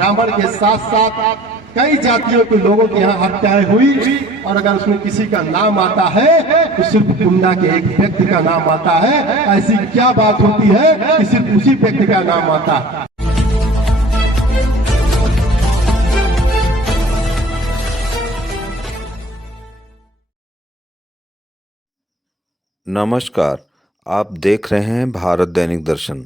ब्राह्मण के साथ साथ कई जातियों के लोगों के यहाँ हत्याएं हुई, और अगर उसमें किसी का नाम आता है तो सिर्फ कुंडा के एक व्यक्ति का नाम आता है। ऐसी क्या बात होती है कि सिर्फ उसी व्यक्ति का नाम आता है? नमस्कार, आप देख रहे हैं भारत दैनिक दर्शन।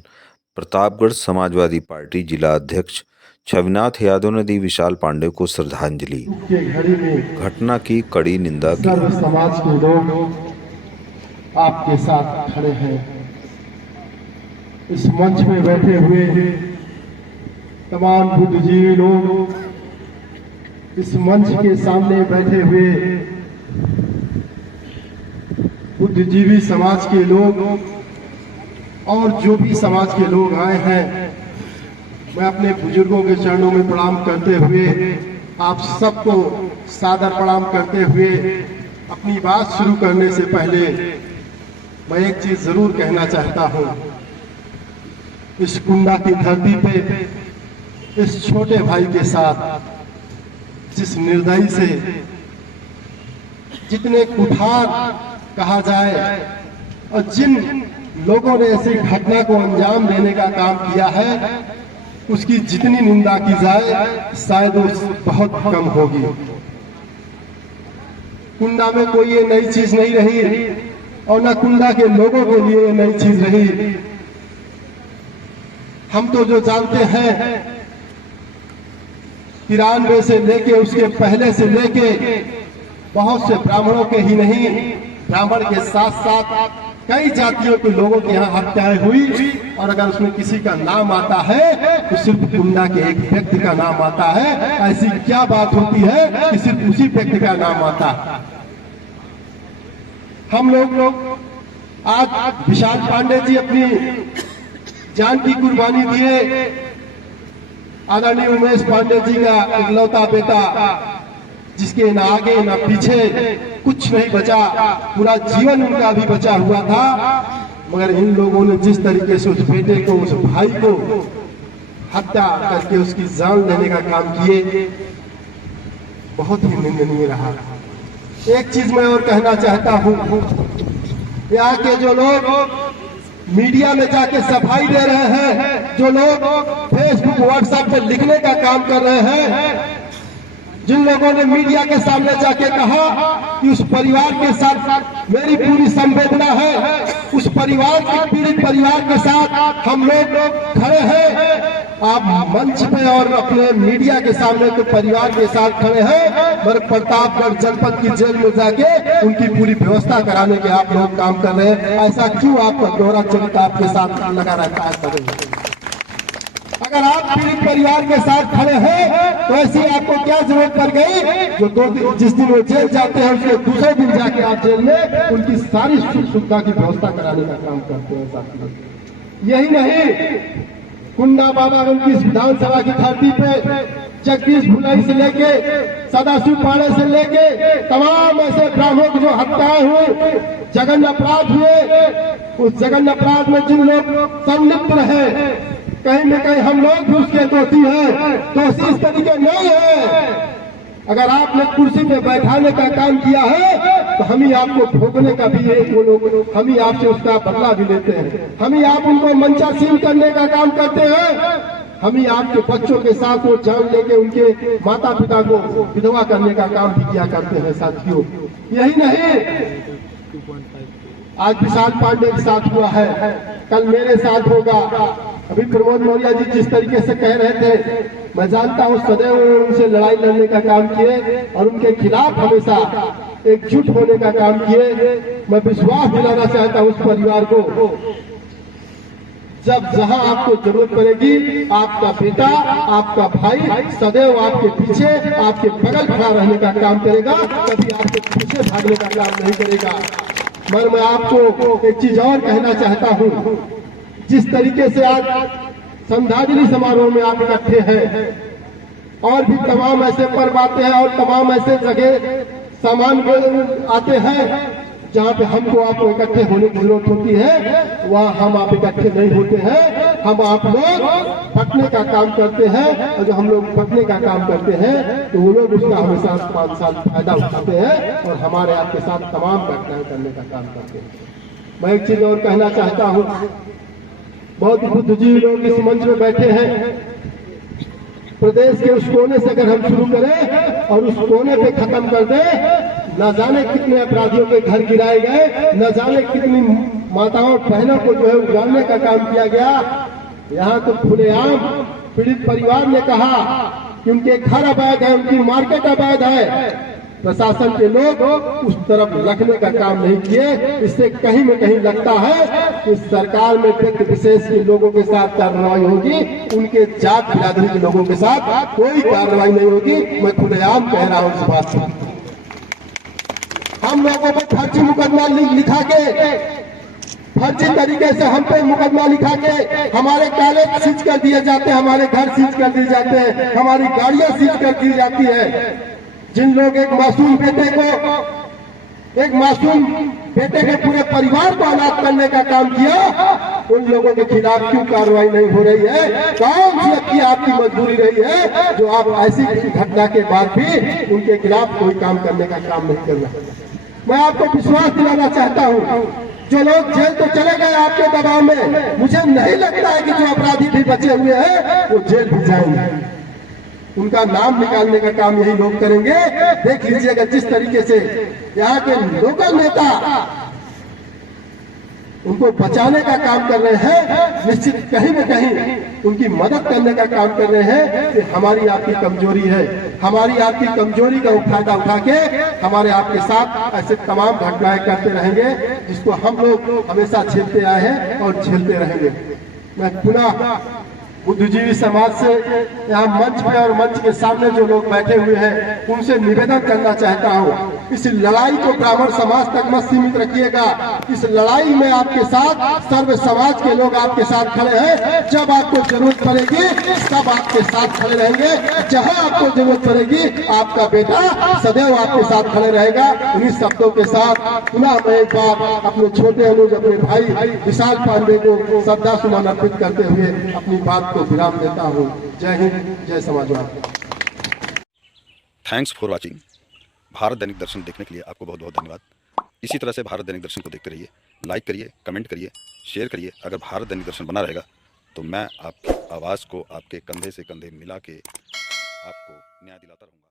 प्रतापगढ़ समाजवादी पार्टी जिला अध्यक्ष छविनाथ यादव ने दी विशाल पांडे को श्रद्धांजलि। के घड़ी में घटना की कड़ी निंदा की। सर्व समाज के लोग आपके साथ खड़े हैं। इस मंच में बैठे हुए तमाम बुद्धिजीवी लोग, इस मंच के सामने बैठे हुए बुद्धिजीवी समाज के लोग और जो भी समाज के लोग आए हैं, मैं अपने बुजुर्गों के चरणों में प्रणाम करते हुए आप सबको सादर प्रणाम करते हुए अपनी बात शुरू करने से पहले मैं एक चीज जरूर कहना चाहता हूं। इस कुंडा की धरती पे इस छोटे भाई के साथ जिस निर्दयी से, जितने कुठार कहा जाए और जिन लोगों ने ऐसी घटना को अंजाम देने का काम किया है, उसकी जितनी निंदा की जाए शायद वो बहुत कम होगी। कुंडा में कोई ये नई चीज नहीं रही और न कुंडा के लोगों के लिए ये नई चीज रही। हम तो जो जानते हैं 93 से लेके उसके पहले से लेके बहुत से ब्राह्मणों के ही नहीं, ब्राह्मण के साथ साथ कई जातियों के लोगों के यहाँ हत्याएं हुई, और अगर उसमें किसी का नाम आता है तो सिर्फ कुंडा के एक व्यक्ति का नाम आता है। ऐसी क्या बात होती है कि सिर्फ उसी व्यक्ति का नाम आता है? हम लोग आज विशाल पांडे जी अपनी जान की कुर्बानी दिए। आदरणीय उमेश पांडे जी का इकलौता बेटा, जिसके न आगे न पीछे कुछ नहीं बचा, पूरा जीवन उनका भी बचा हुआ था, मगर इन लोगों ने जिस तरीके से उस बेटे को, उस भाई को हत्या करके उसकी जान लेने का काम किए, बहुत ही निंदनीय रहा। एक चीज मैं और कहना चाहता हूं, यहाँ के जो लोग मीडिया में जाके सफाई दे रहे हैं, जो लोग फेसबुक व्हाट्सएप पे लिखने का काम कर रहे हैं, जिन लोगों ने मीडिया के सामने जाके कहा कि उस परिवार के साथ मेरी पूरी संवेदना है, उस परिवार के पीड़ित परिवार के साथ हम लोग खड़े हैं। आप मंच पे और अपने मीडिया के सामने तो परिवार के साथ खड़े हैं, मगर प्रतापगढ़ जनपद की जेल में जाके उनकी पूरी व्यवस्था कराने के आप लोग काम कर रहे हैं। ऐसा क्यों आपका दोहरा चरित्र आपके साथ लगा रहता है? अगर आप पीड़ित परिवार के साथ खड़े हैं तो ऐसी आपको क्या जरूरत पड़ गई जो 2 दिन, जिस दिन वो जेल जाते हैं उसके दूसरे दिन जाके आप जेल में उनकी सारी सुख सुविधा की व्यवस्था कराने का काम करते हैं साथियों। यही नहीं, कुंडा बाबागंज की विधानसभा की धरती पे जगदीश भुलाई से लेके सदाशिव पाड़े से लेके तमाम ऐसे ब्राह्मणों की जो हत्याएं हुई, जघन्य अपराध हुए, उस जघन्य अपराध में जिन लोग संलिप्त रहे, कहीं न कहीं हम लोग भी उसके दोषी हैं। दोषी इस तरीके नहीं है। अगर आपने कुर्सी पे बैठाने का काम किया है तो हम ही आपको भोगने का भी हम ही आपसे उसका बदला भी लेते हैं। हम ही आप उनको मंचासीन करने का काम करते हैं। हम ही आपके बच्चों के साथ वो जान लेके उनके माता पिता को विधवा करने का काम भी किया करते हैं साथियों। यही नहीं, आज विशाल पांडे के साथ हुआ है, कल मेरे साथ होगा। अभी प्रमोद मौर्य जी जिस तरीके से कह रहे थे, मैं जानता हूं सदैव उनसे लड़ाई लड़ने का काम किए और उनके खिलाफ हमेशा एकजुट होने का काम किए। मैं विश्वास दिलाना चाहता हूं उस परिवार को, जब जहां आपको जरूरत पड़ेगी आपका बेटा, आपका भाई सदैव आपके पीछे, आपके बगल खड़ा रहने का काम करेगा, कभी आपके पीछे भागने का काम नहीं करेगा। मगर मैं आपको एक चीज और कहना चाहता हूं, जिस तरीके से आज श्रद्धांजलि समारोह में आप इकट्ठे हैं, और भी तमाम ऐसे पर्व आते हैं और तमाम ऐसे जगह सामान आते हैं जहाँ पे हमको आपको इकट्ठे होने की जरूरत होती है, वहाँ हम आप इकट्ठे नहीं होते हैं। हम आप लोग फटने का काम करते हैं, और जो हम लोग फटने का काम करते हैं तो वो लोग उसका हमेशा 5 साल फायदा उठाते हैं और हमारे आपके साथ तमाम घटनाएं करने का काम करते हैं। मैं एक चीज और कहना चाहता हूँ, बहुत बुद्धिजीवी लोग इस मंच में बैठे हैं। प्रदेश के उस कोने से अगर हम शुरू करें और उस कोने पे खत्म कर दें, न जाने कितने अपराधियों के घर गिराए गए, न जाने कितनी माताओं बहनों को जो है उजाड़ने का काम किया गया। यहाँ तो खुलेआम पीड़ित परिवार ने कहा कि उनके घर अवैध है, उनकी मार्केट अवैध है। प्रशासन के लोग उस तरफ रखने का काम नहीं किए। इससे कहीं न कहीं लगता है कि सरकार में व्यक्ति विशेष के लोगों के साथ कार्रवाई होगी, उनके जात बिरादरी के लोगों के साथ कोई कार्रवाई नहीं होगी। मैं खुलेआम कह रहा हूँ इस बात को। हम लोगों पर फर्जी मुकदमा लिखा के, फर्जी तरीके से हम पे मुकदमा लिखा के हमारे काले सीज कर दिए जाते हैं, हमारे घर सीज कर दिए जाते हैं, हमारी गाड़ियां सीज कर दी जाती है। जिन लोग एक मासूम बेटे के पूरे परिवार को अनाथ करने का काम किया, उन लोगों के खिलाफ क्यों कार्रवाई नहीं हो रही है? कौन सी अब की आपकी मजबूरी रही है जो आप ऐसी घटना के बाद भी उनके खिलाफ कोई काम करने का काम नहीं कर रहे? मैं आपको विश्वास दिलाना चाहता हूँ, जो लोग जेल तो चले गए आपके दबाव में, मुझे नहीं लगता है कि जो अपराधी भी बचे हुए हैं वो जेल भी जाएंगे। उनका नाम निकालने का काम यही लोग करेंगे। देख लीजिएगा जिस तरीके से यहाँ के लोकल नेता उनको बचाने का काम कर रहे हैं, निश्चित कहीं न कहीं उनकी मदद करने का काम कर रहे हैं। कि हमारी आपकी कमजोरी है, हमारी आपकी कमजोरी का फायदा उठा के हमारे आपके साथ ऐसे तमाम घटनाएं करते रहेंगे, जिसको हम लोग हमेशा झेलते आए हैं और झेलते रहेंगे। मैं पुनः बुद्धिजीवी समाज से यहाँ मंच पे और मंच के सामने जो लोग बैठे हुए हैं उनसे निवेदन करना चाहता हूँ, इस लड़ाई को ब्राह्मण समाज तक मत सीमित रखिएगा। इस लड़ाई में आपके साथ सर्व समाज के लोग आपके साथ खड़े हैं। जब आपको जरूरत पड़ेगी तब आपके साथ खड़े रहेंगे। जहाँ आपको जरूरत पड़ेगी आपका बेटा सदैव आपके साथ खड़े रहेगा। उन्हीं शब्दों के साथ पुनः मैं एक बार अपने छोटे अनुज, अपने भाई विशाल पांडे को श्रद्धा सुमन अर्पित करते हुए अपनी बात को विराम देता हूँ। जय हिंद, जय समाजवाद। Thanks for watching. भारत दैनिक दर्शन देखने के लिए आपको बहुत बहुत धन्यवाद। इसी तरह से भारत दैनिक दर्शन को देखते रहिए, लाइक करिए, कमेंट करिए, शेयर करिए। अगर भारत दैनिक दर्शन बना रहेगा तो मैं आपकी आवाज़ को आपके कंधे से कंधे मिला के आपको न्याय दिलाता रहूँगा।